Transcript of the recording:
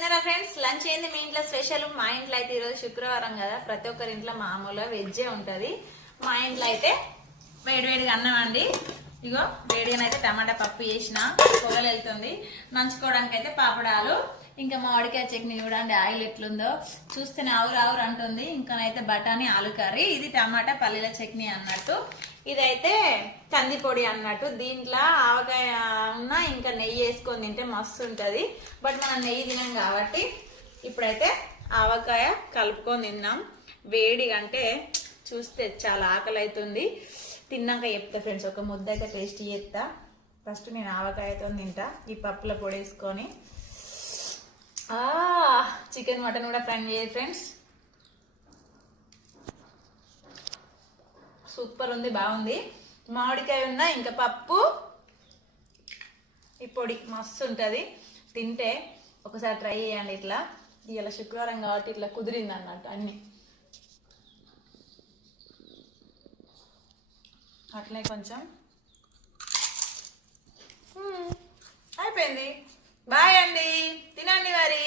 తిన్నారా friends? Lunch అయింది మీ ఇంట్లో స్పెషల్? మా ఇంట్లో అయితే ఈరోజు శుక్రవారం కదా. ప్రతి ఒక్కరి ఇంట్లో మామూలుగా వెజ్జే ఉంటుంది. మా ఇంట్లో అయితే వేడివేడిగా అన్నం అండి. ఇగో వేడిగానైతే టమాటా పప్పు చేసిన. పొగలు వెళ్తుంది. నంచుకోవడానికి అయితే పాపడాలు. ఇంకా మామిడికాయ చట్నీ చూడండి ఆయిల్ ఎట్లుందో. చూస్తేనే ఆవురు ఆవురు అంటుంది. ఇంకానైతే బఠానీ ఆలు కర్రీ. ఇది టమాటా పల్లీల చట్నీ అన్నట్టు. ఇదైతే కందిపొడి అన్నట్టు. దీంట్లో ఆవకాయ ఉన్న ఇంకా నెయ్యి వేసుకొని తింటే మస్తు ఉంటుంది బట్ మనం నెయ్యి తినాం కాబట్టి ఇప్పుడైతే ఆవకాయ కలుపుకొని తిన్నాం. వేడి అంటే చూస్తే చాలా ఆకలి అవుతుంది తిన్నాక చెప్తా ఫ్రెండ్స్ ఒక ముద్ద అయితే టేస్ట్ చేస్తా. ఫస్ట్ నేను ఆవకాయతో తింటా. ఈ పప్పుల పొడి వేసుకొని. చికెన్ మటన్ కూడా ఫ్రై చేయదు ఫ్రెండ్స్. సూపర్ ఉంది బాగుంది. మామిడికాయ ఉన్న ఇంకా పప్పు ఈ పొడి మస్తు ఉంటుంది. తింటే ఒకసారి ట్రై చేయండి ఇట్లా. ఇవాళ శుక్రవారం కాబట్టి ఇట్లా కుదిరింది అన్నట్టు అన్ని. అట్లే కొంచెం. అయిపోయింది. బాయ్ అండి. తినండి మరి.